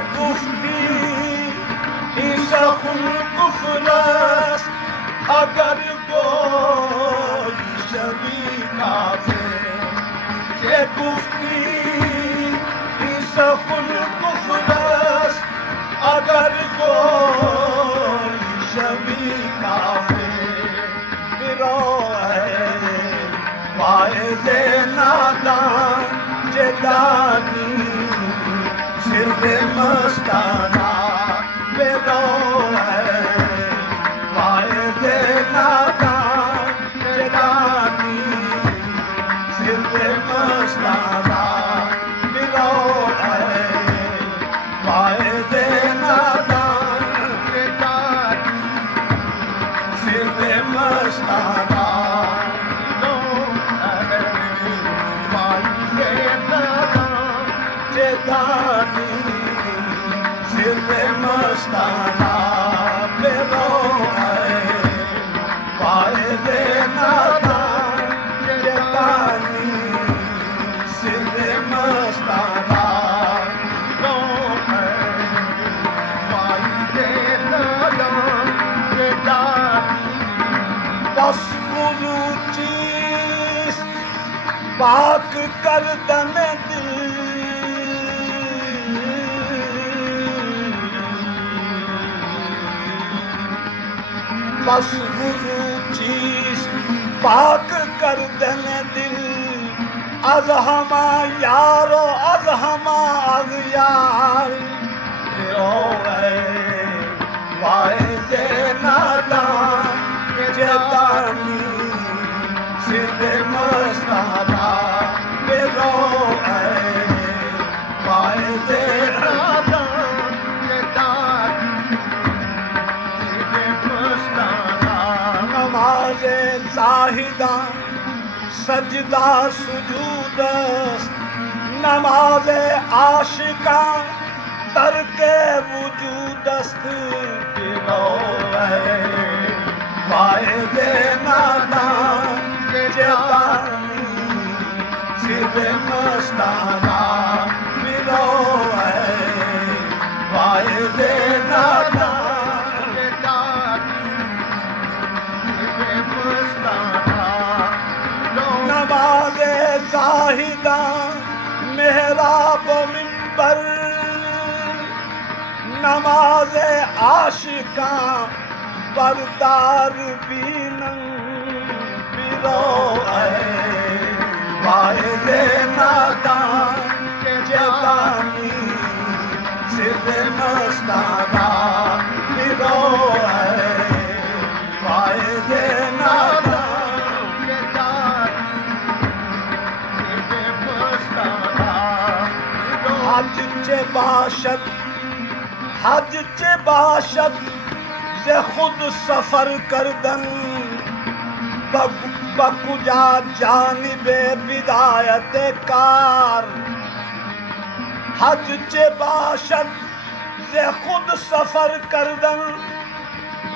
گفتی N سخن کفر است اگر گوی شوی کافر که گفتی این سخن کفر است اگر گوی شوی کافر برای واعظ نادان جدانی صرف مستانہ بیرو ہے واعظ نادان جدانی صرف مستانہ بیرو ہے واعظ نادان جدانی صرف مستانہ صرف مستانہ بیرو ہے واعظ نادان جدانی صرف مستانہ بیرو ہے واعظ نادان جدانی بس بزو چیز پاک کردن دل بس وضو چیز پاک کردن دل از ہما یار و از ہما اغیار رو ہے واعظ نادان جدانی صرف مستانہ رو ہے واعظ نادان جدانی نماز زاہدہ سجدہ سجود است نماز عاشقاں ترک وجود است گرو ہے واعظ نادان جدانی صرف مستانہ گرو ہے واعظ نادان نماز زاہدہ محراب منبر نماز عاشقاں بردار بینن برو ہے واعظ نادان جدانی صرف مستانہ برو ہے واعظ نادان جدانی صرف مستانہ حج چه باشد حج چه باشد ز خود سفر کردن بکجا جانب بدایت کار حج چه باشد ز خود سفر کردن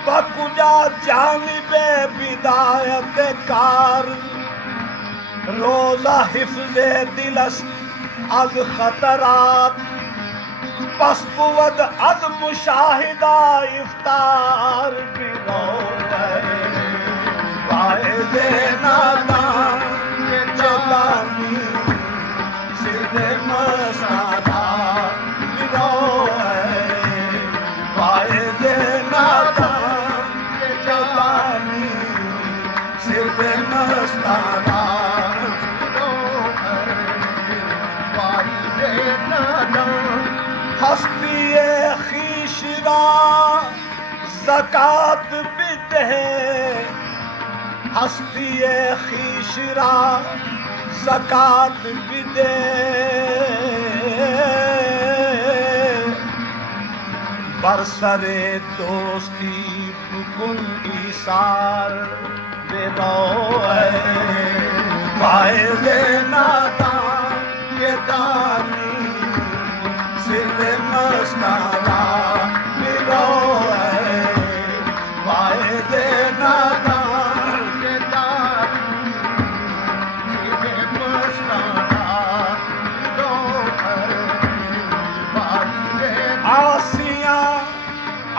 بکجا جانب بدایت کار روزہ حفظ دل است از خطرات پس بود از مشاهده افطار برو ہے واعظ نادان جدانی صرف مستانہ برو ہے واعظ نادان جدانی صرف مستانہ ہستی خویش را زکات بده ہستی خویش را زکات بده بر سر دوستی بکن ایثار برو ہے واعظ نادان جدانی صرف مستانہ برو ہے واعظ نادان جدانی صرف مستانہ برو ہے واعظ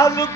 az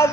az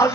az